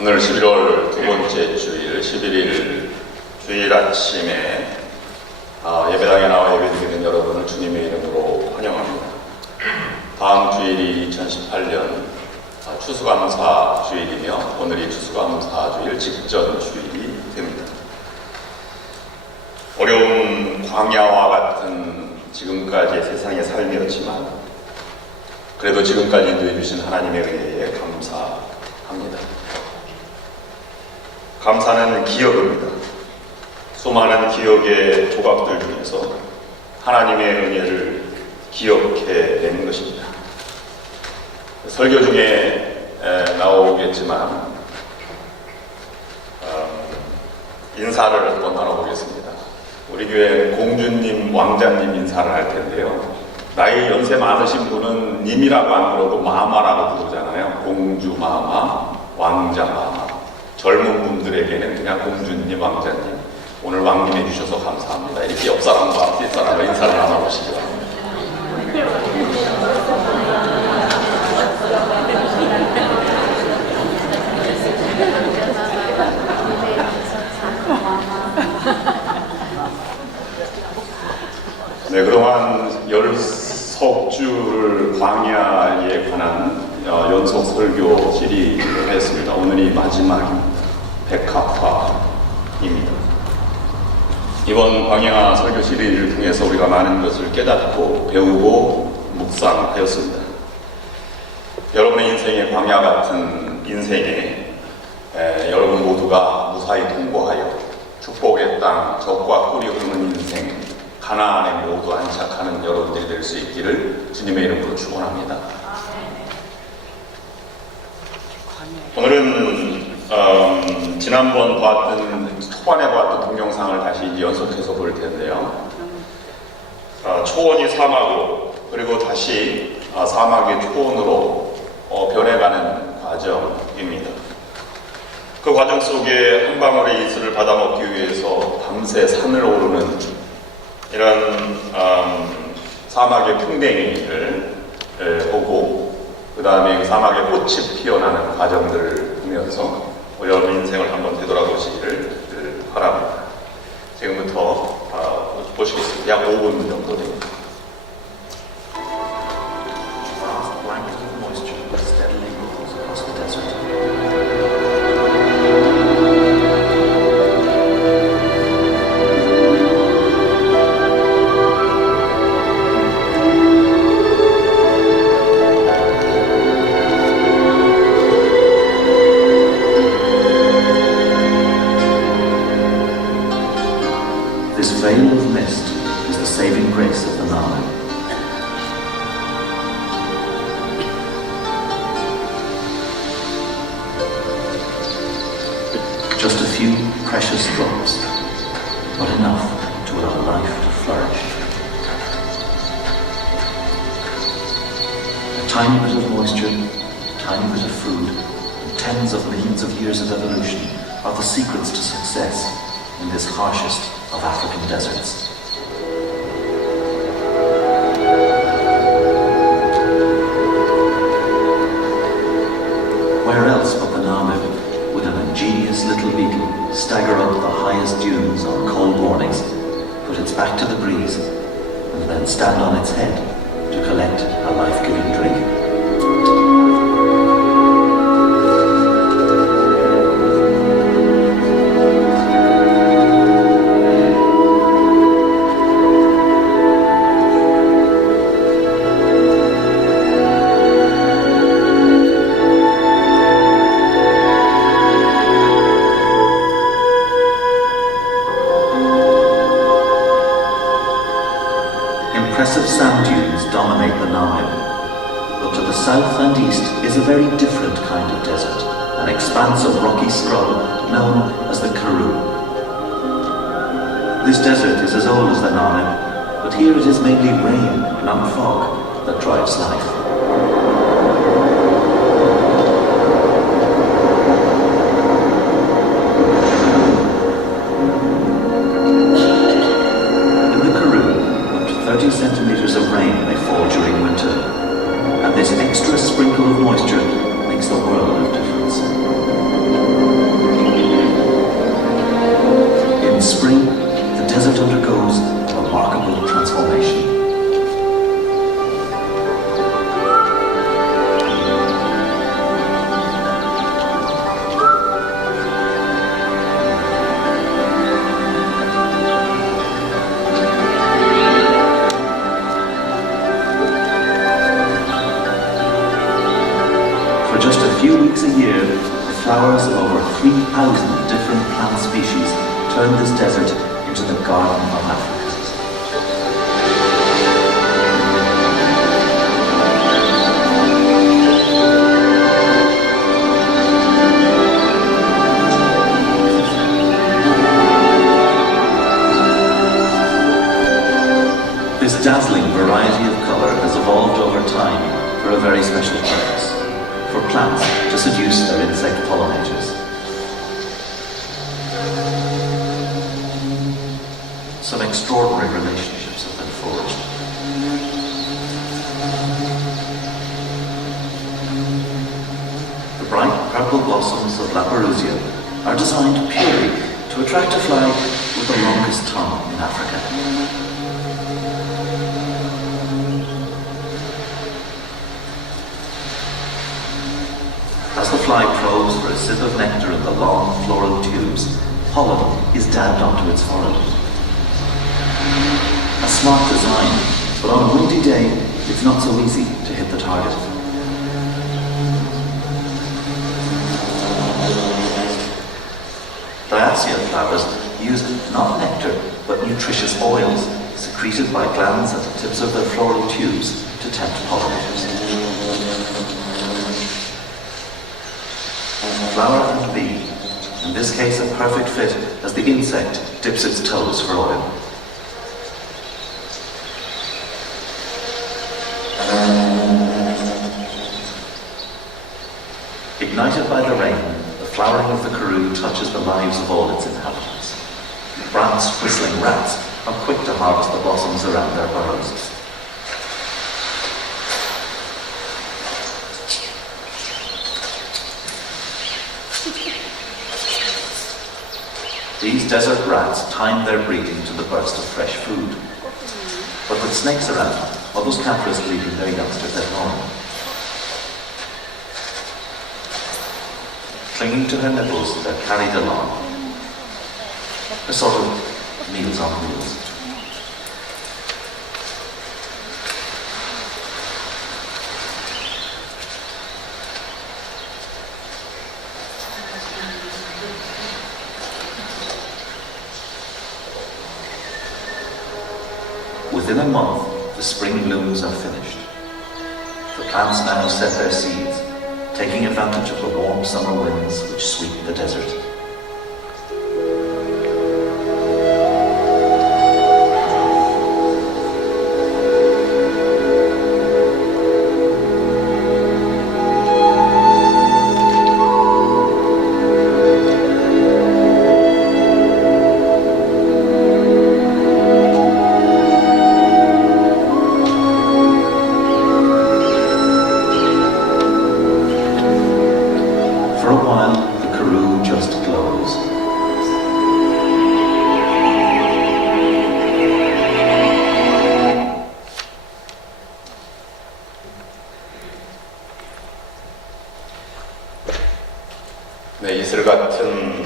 오늘 11월 두 번째 주일 11일 주일 아침에 예배당에 나와 예배드리는 여러분을 주님의 이름으로 환영합니다. 다음 주일이 2018년 추수감사 주일이며 오늘이 추수감사 주일 직전 주일이 됩니다. 어려운 광야와 같은 지금까지의 세상의 삶이었지만 그래도 지금까지 인도해주신 하나님의 은혜에 감사합니다. 감사는 기억입니다. 수많은 기억의 조각들 중에서 하나님의 은혜를 기억해내는 것입니다. 설교 중에 나오겠지만 인사를 한번 나눠보겠습니다. 우리 교회 공주님, 왕자님 인사를 할 텐데요. 나이 연세 많으신 분은 님이라고 안 부르고 마마라고 부르잖아요. 공주 마마, 왕자 마마. 젊은 분들에게는 그냥 공주님, 왕자님. 오늘 왕님 해주셔서 감사합니다. 이렇게 옆 사람과 뒷 사람과 인사를 나눠보시기 바랍니다. 네, 그동안 10석주를 광야에 관한 연속 설교 시리즈를 했습니다. 오늘이 마지막입니다. 백합화입니다. 이번 광야 설교 시리즈를 통해서 우리가 많은 것을 깨닫고 배우고 묵상하였습니다. 여러분의 인생의 광야 같은 인생에 여러분 모두가 무사히 통과하여 축복의 땅, 적과 꿀이 흐르는 인생, 가나안에 모두 안착하는 여러분들이 될 수 있기를 주님의 이름으로 축원합니다. 오늘은 지난번 초반에 봤던 동영상을 다시 연속해서 볼 텐데요. 초원이 사막으로 그리고 다시 사막의 초원으로 변해가는 과정입니다. 그 과정 속에 한 방울의 이슬을 받아먹기 위해서 밤새 산을 오르는 이런 사막의 풍뎅이를 보고 그 다음에 사막의 꽃이 피어나는 과정들을 보면서 우리 여러분 인생을 한번 되돌아보시기를 바랍니다. 지금부터 보시겠습니다. 약 5분 정도 됩니다. This veil of mist is the saving grace of the Nile. Just a few precious drops, but enough to allow life to flourish. A tiny bit of moisture, a tiny bit of food, and tens of millions of years of evolution are the secrets to success in this harshest of African deserts. Where else but the Namib would an ingenious little beetle stagger up the highest dunes on cold mornings, put its back to the breeze, and then stand on its head to collect a life-giving drink? Impressive sand dunes dominate the Namib, but to the south and east is a very different kind of desert, an expanse of rocky scrub known as the Karoo. This desert is as old as the Namib, but here it is mainly rain, not fog, that drives life. In the Karoo, 30 centimeters of rain may fall during winter, and this extra sprinkle of moisture makes the world of difference. weeks a year, the flowers of over 3,000 different plant species turn this desert into the Garden of Africa. This dazzling variety of colour has evolved over time for a very special purpose, for plants to seduce their insect pollinators. Some extraordinary relationships have been forged. The bright purple blossoms of La Perosia are designed purely to attract a fly with the longest tongue in Africa. As the fly probes for a sip of nectar in the long floral tubes, pollen is dabbed onto its forehead. A smart design, but on a windy day, it's not so easy to hit the target. Diacia flowers use not nectar, but nutritious oils secreted by glands at the tips of their floral tubes to tempt pollinators. Flower and bee, in this case a perfect fit as the insect dips its toes for oil. Ignited by the rain, the flowering of the karoo touches the lives of all its inhabitants. Brants, whistling rats are quick to harvest the blossoms around their burrows. These desert rats time their breeding to the burst of fresh food. But with snakes around, mothers can't risk leaving their youngsters at home. Clinging to her nipples, they're carried along. A sort of meals on wheels. Within a month, the spring blooms are finished. The plants now set their seeds, taking advantage of the warm summer winds which sweep the desert. For a while, the karoo just glows. 네, 이슬 같은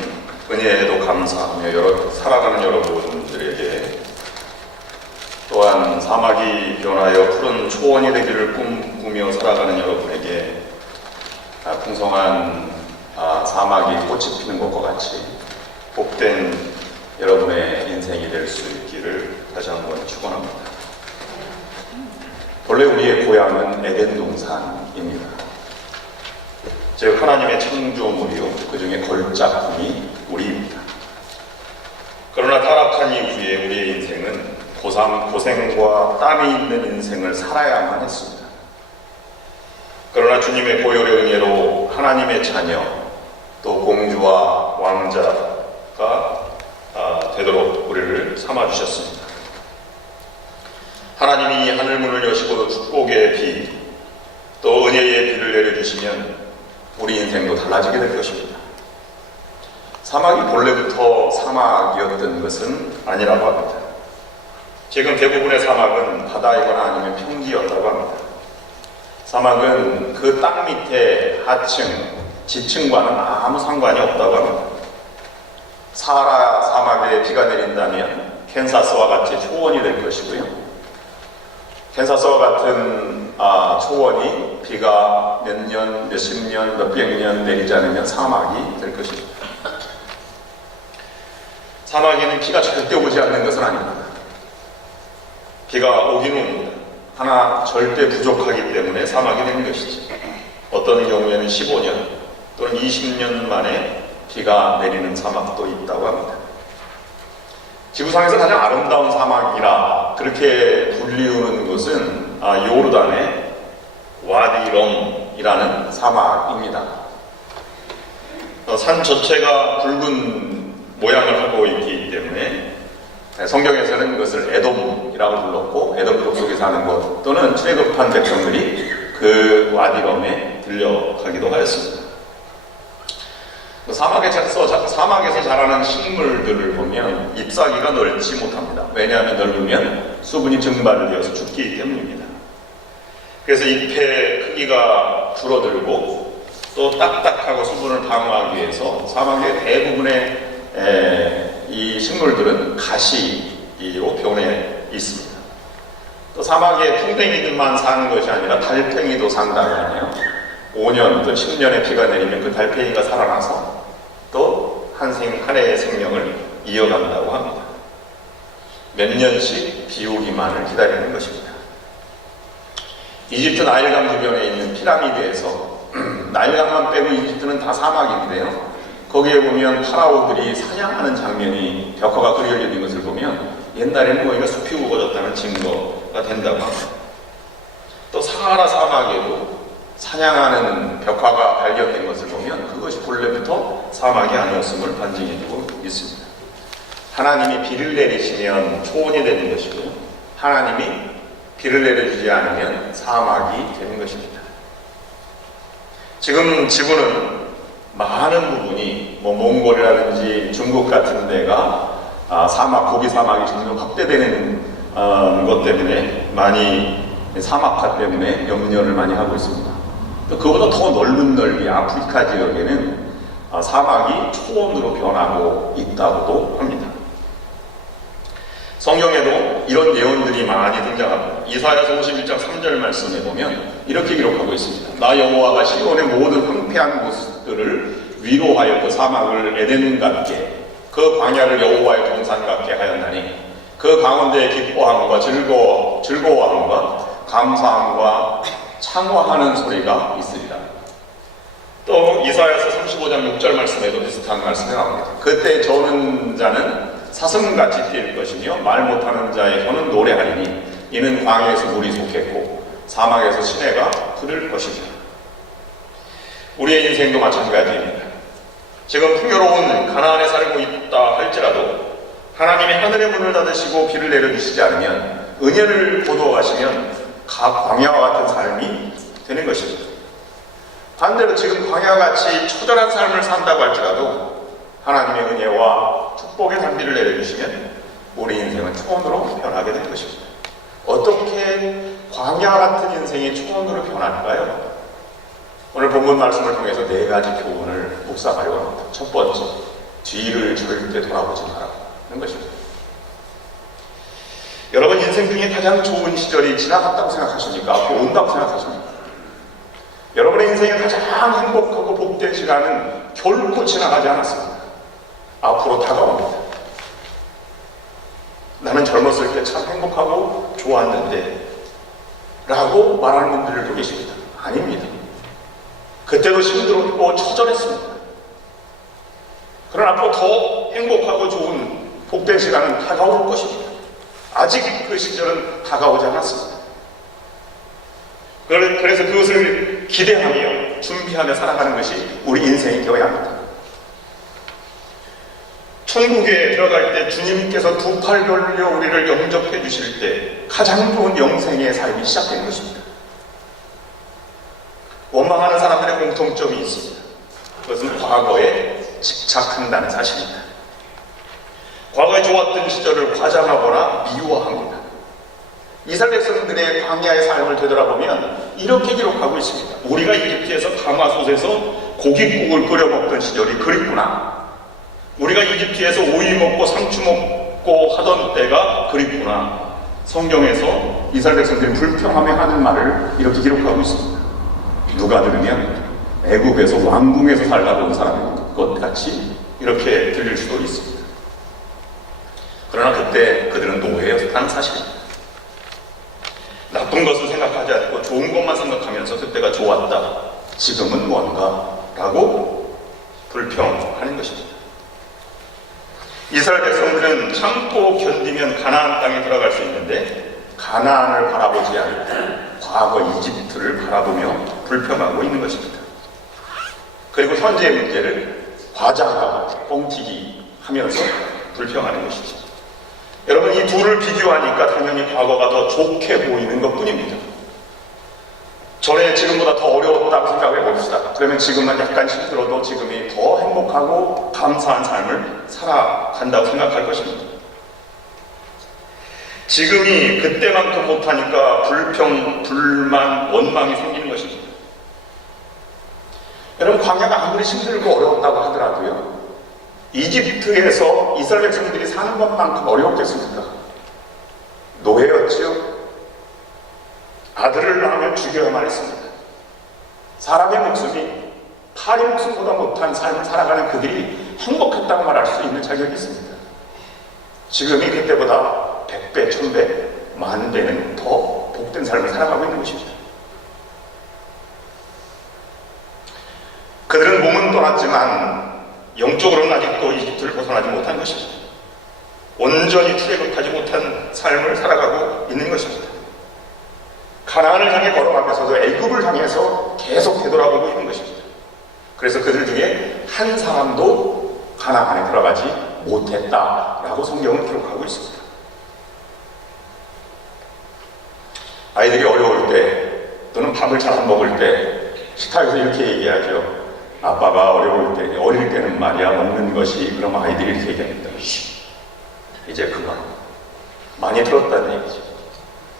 은혜에도 감사하며 살아가는 여러분들에게 또한 사막이 변하여 푸른 초원이 되기를 꿈꾸며 살아가는 여러분에게 풍성한 사막이 꽃이 피는 것과 같이 복된 여러분의 인생이 될 수 있기를 다시 한번 축원합니다. 본래 우리의 고향은 에덴 동산입니다. 즉 하나님의 창조물이요 그 중에 걸작품이 우리입니다. 그러나 타락한 이후에 우리의 인생은 고생과 땀이 있는 인생을 살아야만 했습니다. 그러나 주님의 보혈의 은혜로 하나님의 자녀 또 공주와 왕자가 되도록 우리를 삼아주셨습니다. 하나님이 하늘문을 여시고 축복의 비 또 은혜의 비를 내려주시면 우리 인생도 달라지게 될 것입니다. 사막이 본래부터 사막이었던 것은 아니라고 합니다. 지금 대부분의 사막은 바다이거나 아니면 평지였다고 합니다. 사막은 그 땅 밑에 하층, 지층과는 아무 상관이 없다고 합니다. 사하라 사막에 비가 내린다면 캔사스와 같이 초원이 될 것이고요. 캔사스와 같은 초원이 비가 몇 년, 몇십 년, 몇백 년 내리지 않으면 사막이 될 것입니다. 사막에는 비가 절대 오지 않는 것은 아닙니다. 비가 오긴 옵니다. 하나 절대 부족하기 때문에 사막이 되는 것이죠. 어떤 경우에는 15년 또는 20년 만에 비가 내리는 사막도 있다고 합니다. 지구상에서 가장 아름다운 사막이라 그렇게 불리우는 것은 요르단의 와디럼이라는 사막입니다. 산 전체가 붉은 모양을 하고 있기 때문에 성경에서는 그것을 에돔이라고 불렀고, 에돔 속에 사는 것 또는 출애굽한 백성들이 그 와디럼에 들려가기도 하였습니다. 사막에서 자라는 식물들을 보면 잎사귀가 넓지 못합니다. 왜냐하면 넓으면 수분이 증발되어서 죽기 때문입니다. 그래서 잎의 크기가 줄어들고 또 딱딱하고 수분을 방어하기 위해서 사막의 대부분의 이 식물들은 가시로 변해 있습니다. 또 사막에 풍뎅이들만 사는 것이 아니라 달팽이도 산다고 하네요. 5년 또 10년의 비가 내리면 그 달팽이가 살아나서 또 한 해의 생명을 이어간다고 합니다. 몇 년씩 비 오기만을 기다리는 것입니다. 이집트 나일강 주변에 있는 피라미드에서 나일강만 빼고 이집트는 다 사막인데요. 거기에 보면 파라오들이 사냥하는 장면이 벽화가 그려져 있는 것을 보면 옛날에는 거기가 숲이 우거졌다는 증거가 된다고 합니다. 또 사하라 사막에도 사냥하는 벽화가 발견된 것을 보면 그것이 본래부터 사막이 아니었음을 반증해주고 있습니다. 하나님이 비를 내리시면 초원이 되는 것이고요. 하나님이 비를 내려주지 않으면 사막이 되는 것입니다. 지금 지구는 많은 부분이 몽골이라든지 중국 같은 데가 고비 사막이 점점 확대되는 것 때문에 많이 사막화 때문에 염려를 많이 하고 있습니다. 또 그보다 더 넓은 넓이 아프리카 지역에는 사막이 초원으로 변하고 있다고도 합니다. 성경에도 이런 예언들이 많이 등장합니다. 이사야서 51장 3절 말씀에 보면 이렇게 기록하고 있습니다. 나 여호와가 시온의 모든 황폐한 곳들을 위로하여 그 사막을 에덴 같게 그 광야를 여호와의 동산 같게 하였나니 그 가운데 기뻐함과 즐거워함과 감사함과 창화하는 소리가 있으리라. 또 이사야서 35장 6절 말씀에도 비슷한 말씀이 나옵니다. 그때 저는 자는 사슴같이 뛸 것이며 말 못하는 자의 혀는 노래하리니 이는 광야에서 물이 솟겠고 사막에서 시내가 흐를 것이다. 우리의 인생도 마찬가지입니다. 지금 풍요로운 가나안에 살고 있다 할지라도 하나님이 하늘의 문을 닫으시고 비를 내려주시지 않으면 은혜를 거두어가시면 광야와 같은 삶이 되는 것입니다. 반대로 지금 광야같이 처절한 삶을 산다고 할지라도 하나님의 은혜와 축복의 단비를 내려주시면 우리 인생은 초원으로 변하게 될 것입니다. 어떻게 광야 같은 인생이 초원으로 변할까요? 오늘 본문 말씀을 통해서 4가지 교훈을 묵상하려고 합니다. 첫 번째, 뒤를 절대 돌아보지 말라는 것입니다. 여러분 인생 중에 가장 좋은 시절이 지나갔다고 생각하십니까? 앞으로 온다고 생각하십니까? 여러분의 인생에 가장 행복하고 복된 시간은 결코 지나가지 않았습니다. 앞으로 다가옵니다. 나는 젊었을 때 참 행복하고 좋았는데 라고 말하는 분들도 계십니다. 아닙니다. 그때도 힘들었고 처절했습니다. 그러나 앞으로 더 행복하고 좋은 복된 시간은 다가올 것입니다. 아직 그 시절은 다가오지 않았습니다. 그래서 그것을 기대하며 준비하며 살아가는 것이 우리 인생이 되어야 합니다. 천국에 들어갈 때 주님께서 두 팔 벌려 우리를 영접해 주실 때 가장 좋은 영생의 삶이 시작되는 것입니다. 원망하는 사람들의 공통점이 있습니다. 그것은 과거에 집착한다는 사실입니다. 과거에 좋았던 시절을 과장하거나 미워합니다. 이스라엘 백성들의 광야의 삶을 되돌아보면 이렇게 기록하고 있습니다. 우리가 이집트에서 가마솥에서 고깃국을 끓여 먹던 시절이 그립구나. 우리가 이집트에서 오이 먹고 상추 먹고 하던 때가 그립구나. 성경에서 이스라엘 백성들이 불평하며 하는 말을 이렇게 기록하고 있습니다. 누가 들으면 애굽에서 왕궁에서 살다 온 사람인 것 같이 이렇게 들릴 수도 있습니다. 그러나 그때 그들은 노예였다는 사실입니다. 나쁜 것을 생각하지 않고 좋은 것만 생각하면서 그때가 좋았다, 지금은 뭔가 라고 불평하는 것입니다. 이스라엘 백성들은 참고 견디면 가나안 땅에 들어갈 수 있는데 가나안을 바라보지 않고 과거 이집트를 바라보며 불평하고 있는 것입니다. 그리고 현재의 문제를 과장하고 뻥튀기 하면서 불평하는 것이죠. 여러분, 이 둘을 비교하니까 당연히 과거가 더 좋게 보이는 것뿐입니다. 전에 지금보다 더 어려웠다고 생각해 봅시다. 그러면 지금은 약간 힘들어도 지금이 더 행복하고 감사한 삶을 살아간다고 생각할 것입니다. 지금이 그때만큼 못하니까 불평, 불만, 원망이 생기는 것입니다. 여러분, 광야가 아무리 힘들고 어려웠다고 하더라도요, 이집트에서 이스라엘 백성들이 사는 것만큼 어려웠겠습니까? 노예였지요. 아들을 낳으면 죽여야만 했습니다. 사람의 목숨이 파리 목숨보다 못한 삶을 살아가는 그들이 행복했다고 말할 수 있는 자격이 있습니다. 지금이 그때보다 100배, 1000배, 만배는 더 복된 삶을 살아가고 있는 것입니다. 그들은 몸은 떠났지만 영적으로는 아직도 이집트를 벗어나지 못한 것입니다. 온전히 출애굽하지 못한 삶을 살아가고 있는 것입니다. 가나안을 향해 걸어가면서도 애굽을 향해서 계속 되돌아보고 있는 것입니다. 그래서 그들 중에 한 사람도 가나안에 들어가지 못했다라고 성경은 기록하고 있습니다. 아이들이 어려울 때 또는 밥을 잘 안 먹을 때 식탁에서 이렇게 얘기하죠. 아빠가 어려울 때, 어릴 때는 말이야 먹는 것이, 그럼 아이들이 이렇게 얘기합니다. 이제 그만. 많이 들었다는 얘기죠.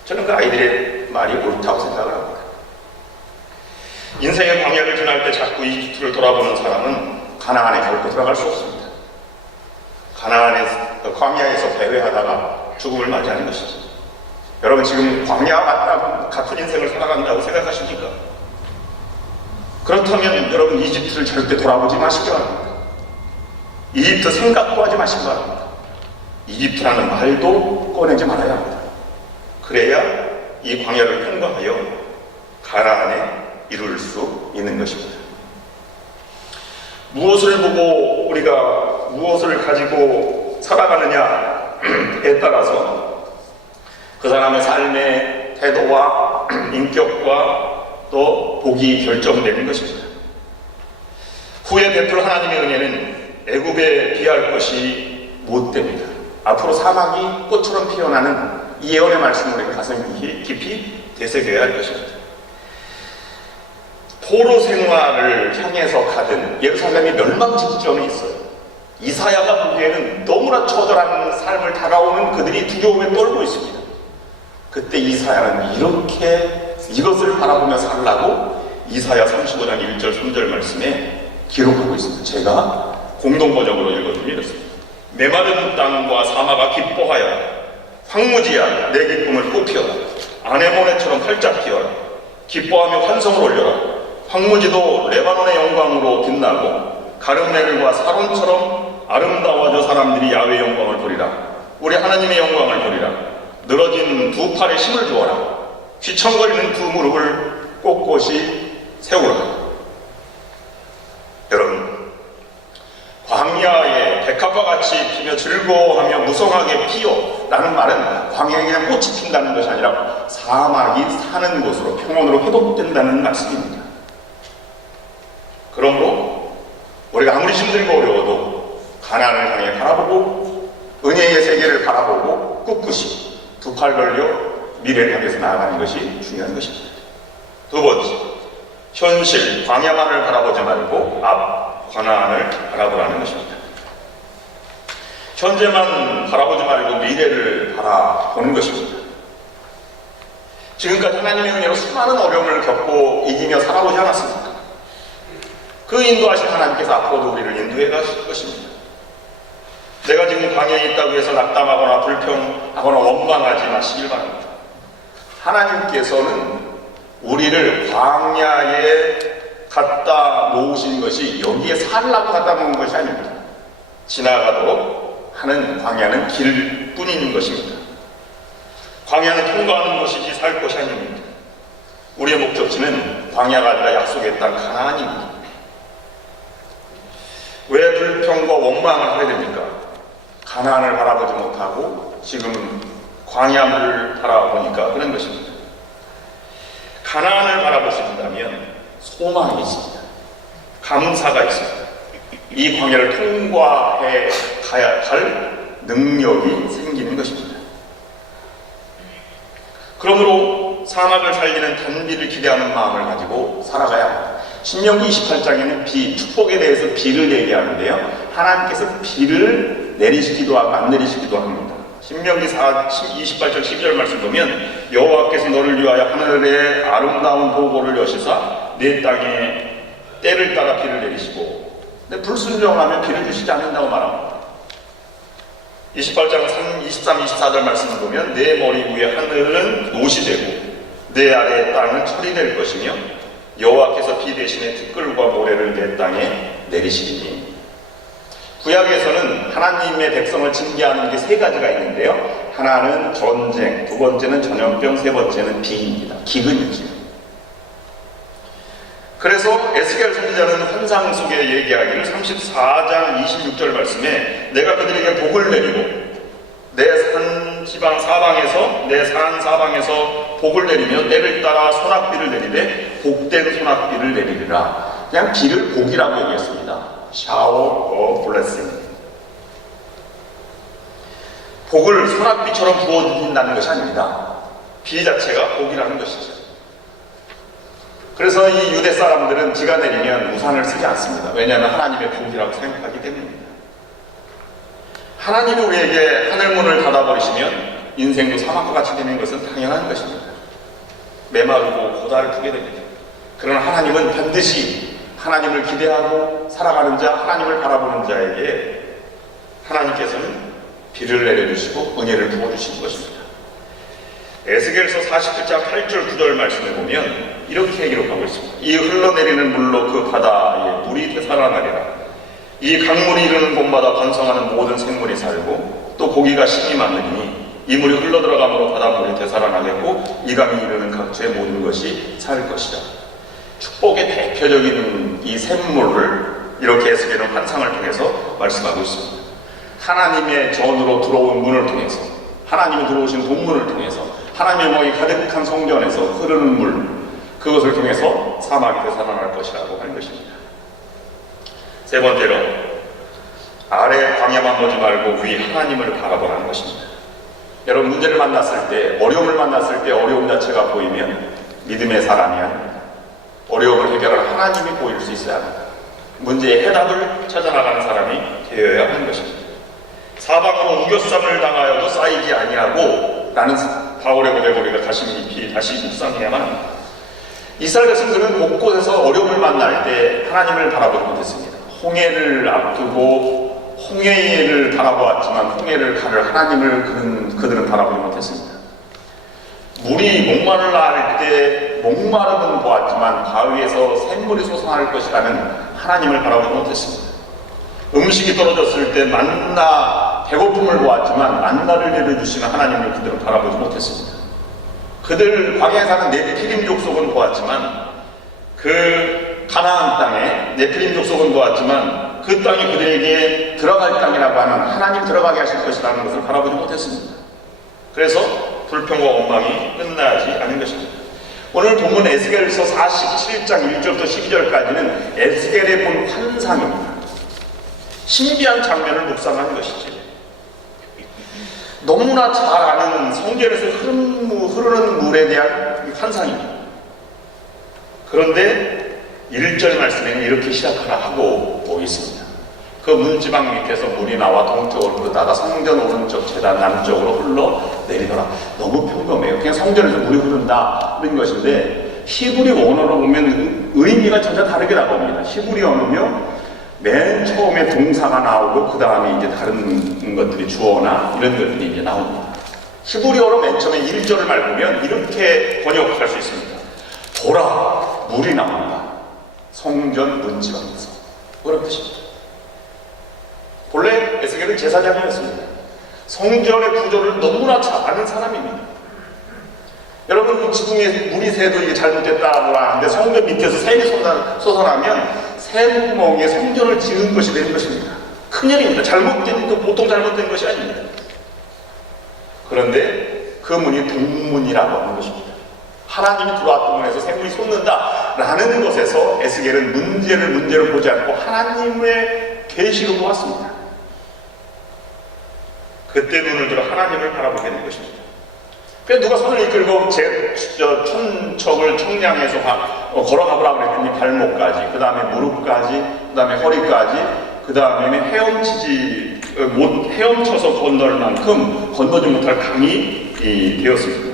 저는 그 아이들의 말이 옳다고 생각을 합니다. 인생의 광야를 지날 때 자꾸 이집트를 돌아보는 사람은 가나안에 결코 들어갈 수 없습니다. 광야에서 배회하다가 죽음을 맞이하는 것이죠. 여러분, 지금 광야 같은 인생을 살아간다고 생각하십니까? 그렇다면 여러분, 이집트를 절대 돌아보지 마시기 바랍니다. 이집트 생각도 하지 마시기 바랍니다. 이집트라는 말도 꺼내지 말아야 합니다. 그래야 이 광야를 통과하여 가나안에 이룰 수 있는 것입니다. 무엇을 보고 우리가 무엇을 가지고 살아가느냐에 따라서 그 사람의 삶의 태도와 인격과 또 복이 결정되는 것입니다. 후에 베풀 하나님의 은혜는 애굽에 비할 것이 못됩니다. 앞으로 사막이 꽃처럼 피어나는 이 예언의 말씀을 우리가 가슴 깊이 되새겨야 할 것입니다. 포로 생활을 향해서 가든 예루살렘이 멸망 직전에 있어요. 이사야가 보기에는 너무나 처절한 삶을 다가오는 그들이 두려움에 떨고 있습니다. 그때 이사야는 이렇게 이것을 바라보며 살라고 이사야 35장 1절 3절 말씀에 기록하고 있습니다. 제가 공동번역으로 읽어드리면 이렇습니다. 메마른 땅과 사마가 기뻐하여 황무지야 내 기쁨을 꽃피워라. 아네모네처럼 활짝 피어라. 기뻐하며 환성을 올려라. 황무지도 레바논의 영광으로 빛나고 가르멜과 사론처럼 아름다워져 사람들이 야훼의 영광을 보리라. 우리 하나님의 영광을 보리라. 늘어진 두 팔에 힘을 주어라. 휘청거리는 두 무릎을 꼿꼿이 세우라. 여러분, 광야에 백합과 같이 피며 즐거워하며 무성하게 피어 라는 말은 광야에 그냥 꽃이 핀다는 것이 아니라 사막이 사는 곳으로 평온으로 회복된다는 말씀입니다. 그러므로 우리가 아무리 힘들고 어려워도 가나안을 향해 바라보고 은혜의 세계를 바라보고 꿋꿋이 두 팔 걸려 미래를 향해서 나아가는 것이 중요한 것입니다. 두 번째, 현실 광야만을 바라보지 말고 앞 가나안을 바라보라는 것입니다. 현재만 바라보지 말고 미래를 바라보는 것입니다. 지금까지 하나님의 은혜로 수많은 어려움을 겪고 이기며 살아오지 않았습니까? 그 인도하신 하나님께서 앞으로도 우리를 인도해 가실 것입니다. 내가 지금 광야에 있다고 해서 낙담하거나 불평하거나 원망하지 마시길 바랍니다. 하나님께서는 우리를 광야에 갖다 놓으신 것이 여기에 살라고 갖다 놓은 것이 아닙니다. 지나가도록 하는 광야는 길뿐인 것입니다. 광야는 통과하는 것이지 살 것이 아닙니다. 우리의 목적지는 광야가 아니라 약속의 땅 가나안입니다. 왜 불평과 원망을 하게 됩니까? 가나안을 바라보지 못하고 지금 광야를 바라보니까 그런 것입니다. 가나안을 바라보신다면 소망이 있습니다. 감사가 있습니다. 이 광야를 통과해 가야 할 능력이 생기는 것입니다. 그러므로 사막을 살기는 단비를 기대하는 마음을 가지고 살아가야 합니다. 신명기 28장에는 비, 축복에 대해서 비를 얘기하는데요. 하나님께서 비를 내리시기도 하고 안 내리시기도 합니다. 신명기 28장 12절 말씀 보면 여호와께서 너를 위하여 하늘에 아름다운 보고를 여시사 내 땅에 때를 따라 비를 내리시고 근데 불순종하면 비를 주시지 않는다고 말합니다. 28장 23, 24절 말씀을 보면 내 머리 위에 하늘은 노시 되고 내 아래의 땅은 철이 될 것이며 여호와께서 비 대신에 티끌과 모래를 내 땅에 내리시리니. 구약에서는 하나님의 백성을 징계하는 게 세 가지가 있는데요. 하나는 전쟁, 두 번째는 전염병, 세 번째는 비입니다. 기근이지요. 그래서 에스겔 선지자는 환상 속에 얘기하기를 34장 26절 말씀에 내가 그들에게 복을 내리고 내 산 지방 사방에서 내 산 사방에서 복을 내리며 때를 따라 소낙비를 내리되 복된 소낙비를 내리리라. 그냥 비를 복이라고 얘기했습니다. Shower of blessing. 복을 소낙비처럼 부어준다는 것이 아닙니다. 비 자체가 복이라는 것이죠. 그래서 이 유대 사람들은 비가 내리면 우산을 쓰지 않습니다. 왜냐하면 하나님의 복이라고 생각하기 때문입니다. 하나님이 우리에게 하늘문을 닫아버리시면 인생도 사막과 같이 되는 것은 당연한 것입니다. 메마르고 고달프게 됩니다. 그러나 하나님은 반드시 하나님을 기대하고 살아가는 자, 하나님을 바라보는 자에게 하나님께서는 비를 내려주시고 은혜를 부어주시는 것입니다. 에스겔서 47장 8절 9절 말씀을 보면 이렇게 기록하고 있습니다. 이 흘러내리는 물로 그 바다에 물이 되살아나리라. 이 강물이 이르는 곳마다 번성하는 모든 생물이 살고 또 고기가 심이 많으니 이 물이 흘러들어가므로 바닷물이 되살아나겠고 이 강이 이르는 각처의 모든 것이 살 것이다. 축복의 대표적인 이 샘물을 이렇게 에스겔은 환상을 통해서 말씀하고 있습니다. 하나님의 전으로 들어온 문을 통해서, 하나님이 들어오신 동문을 통해서, 하나님의 영광이 가득한 성전에서 흐르는 물, 그것을 통해서 사막이 되살아날 것이라고 하는 것입니다. 세 번째로 아래 광야만 보지 말고 위 하나님을 바라보라는 것입니다. 여러분, 문제를 만났을 때, 어려움을 만났을 때 어려움 자체가 보이면 믿음의 사람이 아닙니다. 어려움을 해결할 하나님이 보일 수 있어야 합니다. 문제의 해답을 찾아나가는 사람이 되어야 하는 것입니다. 사방으로 우겨쌈을 당하여도 쌓이지 아니하고 라는 바울의 고백을 우리가 다시 묵상해야만 합니다. 이스라엘 백성들은 곳곳에서 어려움을 만날 때 하나님을 바라보지 못했습니다. 홍해를 앞두고 홍해를 바라보았지만 홍해를 가를 하나님을 그들은 바라보지 못했습니다. 물이 목마르라 할 때 목마름은 보았지만 바위에서 샘물이 솟아날 것이라는 하나님을 바라보지 못했습니다. 음식이 떨어졌을 때 만나 배고픔을 보았지만 만나를 내려주시는 하나님을 그들은 바라보지 못했습니다. 그들 광야에 사는 네피림 족속은 보았지만 그 가나안 땅에 네피림 족속은 보았지만 그 땅이 그들에게 들어갈 땅이라고 하는 하나님 들어가게 하실 것이라는 것을 바라보지 못했습니다. 그래서 불평과 원망이 끝나지 않은 것입니다. 오늘 본문 에스겔서 47장 1절부터 12절까지는 에스겔의 본 환상입니다. 신비한 장면을 묵상하는 것이지. 너무나 잘 아는 성경에서 흐르는 물에 대한 환상입니다. 그런데 1절 말씀에는 이렇게 시작하라 하고 있습니다. 그 문지방 밑에서 물이 나와 동쪽으로 흐르다가 성전 오른쪽 제단 남쪽으로 흘러내리더라. 너무 평범해요. 그냥 성전에서 물이 흐른다 그런 것인데 히브리 원어로 보면 의미가 전혀 다르게 나옵니다. 히브리 언어며 맨 처음에 동사가 나오고 그 다음에 이제 다른 것들이 주어나 이런 것들이 이제 나옵니다. 히브리어로 맨 처음에 1절을 말보면 이렇게 번역할 수 있습니다. 보라, 물이 나온다. 성전 문집 앞에서. 그런 뜻입니다. 본래 에스겔은 제사장이었습니다. 성전의 구조를 너무나 잘 아는 사람입니다. 여러분, 지붕에 물이 새도 이게 잘못됐다 뭐라 하는데 성전 밑에서 샘이 솟아나면 샘구멍에 성전을 지은 것이 되는 것입니다. 큰일입니다. 보통 잘못된 것이 아닙니다. 그런데 그 문이 동문이라고 하는 것입니다. 하나님이 들어왔던 문에서 샘물이 솟는다라는 것에서 에스겔은 문제를 보지 않고 하나님의 계시로 보았습니다. 그때 눈을 들어 하나님을 바라보게 된 것입니다. 그래서 누가 손을 이끌고 춘척을 청량해서 걸어가보라고 그랬더니 발목까지, 그 다음에 무릎까지, 그 다음에 허리까지, 그 다음에는 헤엄쳐서 건널 만큼 건너지 못할 강이 되었습니다.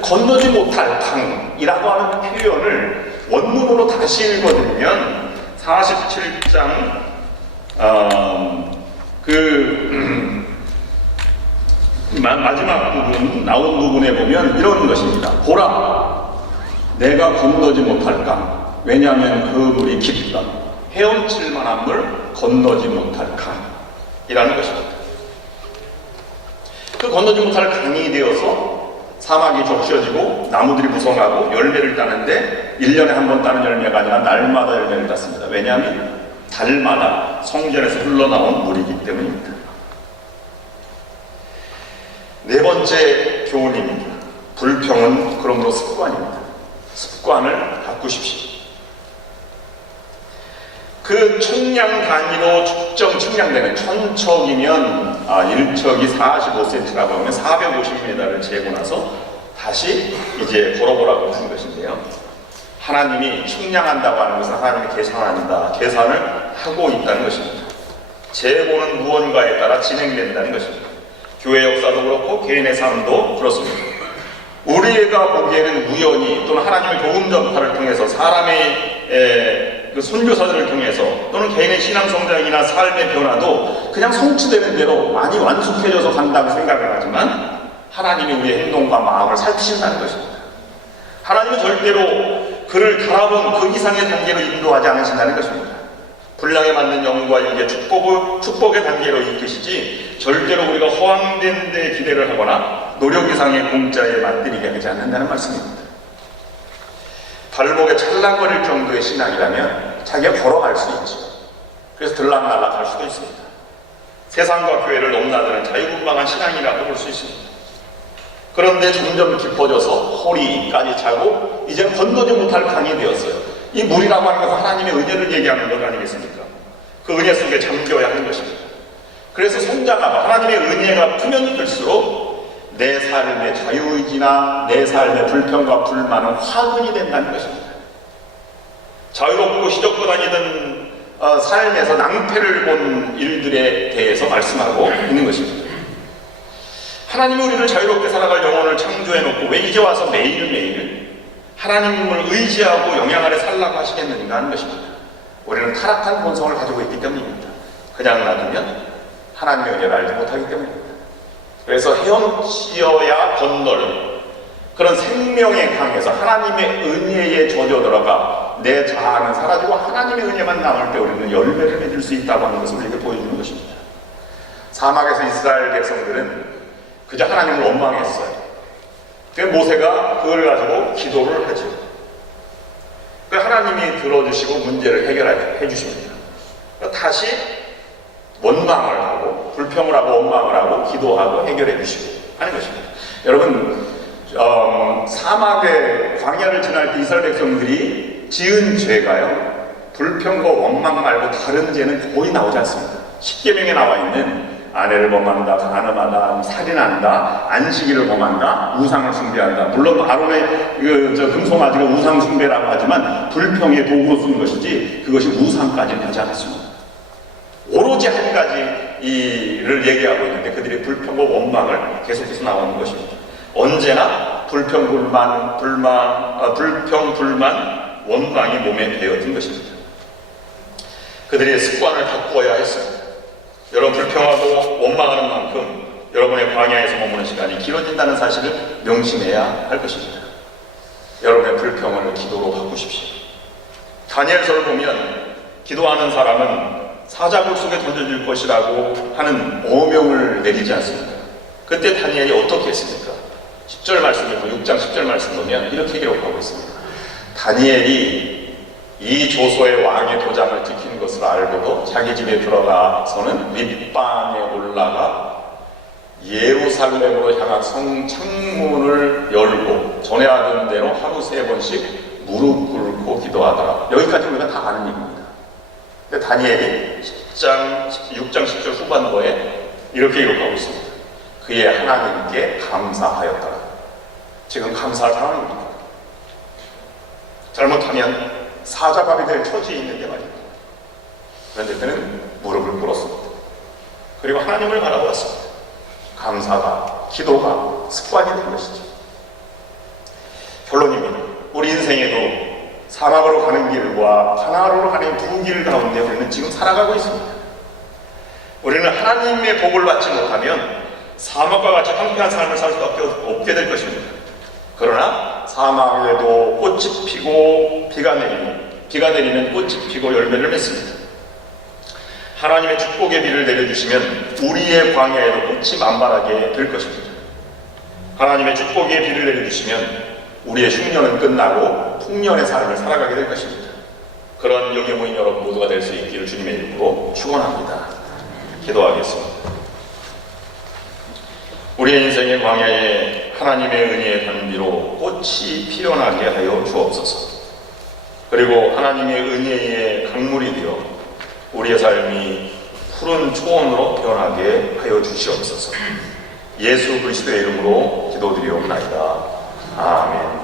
건너지 못할 강이라고 하는 표현을 원문으로 다시 읽어드리면 47장 마지막 부분, 나온 부분에 보면 이런 것입니다. 보라, 내가 건너지 못할 강. 왜냐하면 그 물이 깊다. 헤엄칠 만한 물, 건너지 못할 강이라는 것입니다. 그 건너지 못할 강이 되어서 사막이 적셔지고 나무들이 무성하고 열매를 따는데 1년에 한 번 따는 열매가 아니라 날마다 열매를 땄습니다. 왜냐하면 달마다 성전에서 흘러나온 물이기 때문입니다. 네 번째 교훈입니다. 불평은 그러므로 습관입니다. 습관을 바꾸십시오. 그 총량 단위로 측량되는 천척이면 1척이 45cm라고 하면 450m를 재고 나서 다시 이제 걸어보라고 하는 것인데요. 하나님이 측량한다고 하는 것은 하나님이 계산을 하고 있다는 것입니다. 재고는 무언가에 따라 진행된다는 것입니다. 교회 역사도 그렇고 개인의 삶도 그렇습니다. 우리가 보기에는 우연히 또는 하나님의 복음 전파를 통해서 사람의 그 선교사들을 통해서 또는 개인의 신앙 성장이나 삶의 변화도 그냥 성취되는 대로 많이 완숙해져서 간다고 생각을 하지만 하나님이 우리의 행동과 마음을 살피신다는 것입니다. 하나님은 절대로 그를 달아본 그 이상의 단계로 인도하지 않으신다는 것입니다. 분량에 맞는 영과 이게 축복의 단계로 이끄시지 절대로 우리가 허황된 데 기대를 하거나 노력 이상의 공짜에 맞들이게 하지 않는다는 말씀입니다. 발목에 찰랑거릴 정도의 신앙이라면 자기가 걸어갈 수 있죠. 그래서 들락날락 할 수도 있습니다. 세상과 교회를 넘나드는 자유분방한 신앙이라고 볼 수 있습니다. 그런데 점점 깊어져서 허리까지 차고 이제는 건너지 못할 강이 되었어요. 이 물이라고 하는 것은 하나님의 은혜를 얘기하는 것 아니겠습니까? 그 은혜 속에 잠겨야 하는 것입니다. 그래서 성장하고 하나님의 은혜가 크면 클수록 내 삶의 자유의지나 내 삶의 불평과 불만은 화근이 된다는 것입니다. 자유롭고 시적고 다니던 삶에서 낭패를 본 일들에 대해서 말씀하고 있는 것입니다. 하나님이 우리를 자유롭게 살아갈 영혼을 창조해놓고 왜 이제 와서 매일매일 하나님을 의지하고 영향 아래 살라고 하시겠는가 하는 것입니다. 우리는 타락한 본성을 가지고 있기 때문입니다. 그냥 놔두면 하나님의 은혜를 알지 못하기 때문입니다. 그래서 헤엄치어야 건널 그런 생명의 강에서 하나님의 은혜에 젖어 들어가 내 자아는 사라지고 하나님의 은혜만 남을 때 우리는 열매를 맺을 수 있다고 하는 것을 우리에게 보여주는 것입니다. 사막에서 이스라엘 백성들은 그저 하나님을 원망했어요. 그래서 모세가 그걸 가지고 기도를 하죠. 하나님이 들어주시고 문제를 해결해 주십니다. 다시 원망을 하고 불평을 하고 원망을 하고 기도하고 해결해 주시고 하는 것입니다. 여러분 사막의 광야를 지날 때 이스라엘 백성들이 지은 죄가요 불평과 원망 말고 다른 죄는 거의 나오지 않습니다. 십계명에 나와 있는 아내를 범한다, 간음하다, 살인한다, 안식일을 범한다, 우상을 숭배한다. 물론 아론의 금송아지가 우상 숭배라고 하지만 불평의 도구로 쓰는 것이지 그것이 우상까지는 하지 않았습니다. 오로지 한 가지를 얘기하고 있는데 그들의 불평과 원망을 계속해서 나오는 것입니다. 언제나 불평, 불만, 원망이 몸에 배어든 것입니다. 그들의 습관을 바꾸어야 했습니다. 여러분 불평하고 원망하는 만큼 여러분의 광야에서 머무는 시간이 길어진다는 사실을 명심해야 할 것입니다. 여러분의 불평을 기도로 바꾸십시오. 다니엘서를 보면 기도하는 사람은 사자굴 속에 던져질 것이라고 하는 어명을 내리지 않습니다. 그때 다니엘이 어떻게 했습니까? 10절 말씀이고 6장 10절 말씀 보면 이렇게 기록하고 있습니다. 다니엘이 이 조소의 왕의 도장을 지킨 것을 알고도 자기 집에 들어가서는 밑방에 올라가 예루살렘으로 향한 성 창문을 열고 전에 하던 대로 하루 3번씩 무릎 꿇고 기도하더라. 여기까지 우리가 다 아는 얘기입니다. 근데 다니엘이 6장 10절 후반부에 이렇게 기록하고 있습니다. 그의 하나님께 감사하였더라. 지금 감사할 상황입니다. 잘못하면 사자밥이 될 처지에 있는데 말입니다. 그런데 그는 무릎을 꿇었습니다. 그리고 하나님을 바라보았습니다. 감사가, 기도가 습관이 된 것이죠. 결론입니다. 우리 인생에도 사막으로 가는 길과 가나안으로 가는 두 길 가운데 우리는 지금 살아가고 있습니다. 우리는 하나님의 복을 받지 못하면 사막과 같이 황폐한 삶을 살 수밖에 없게 될 것입니다. 그러나 사막에도 꽃이 피고 비가 내리면 꽃이 피고 열매를 맺습니다. 하나님의 축복의 비를 내려주시면 우리의 광야에도 꽃이 만발하게 될 것입니다. 하나님의 축복의 비를 내려주시면 우리의 흉년은 끝나고 풍년의 삶을 살아가게 될 것입니다. 그런 여기 모인 여러분 모두가 될 수 있기를 주님의 이름으로 축원합니다. 기도하겠습니다. 우리의 인생의 광야에 하나님의 은혜의 단비로 꽃이 피어나게 하여 주옵소서. 그리고 하나님의 은혜의 강물이 되어 우리의 삶이 푸른 초원으로 변하게 하여 주시옵소서. 예수 그리스도의 이름으로 기도드리옵나이다. 아멘.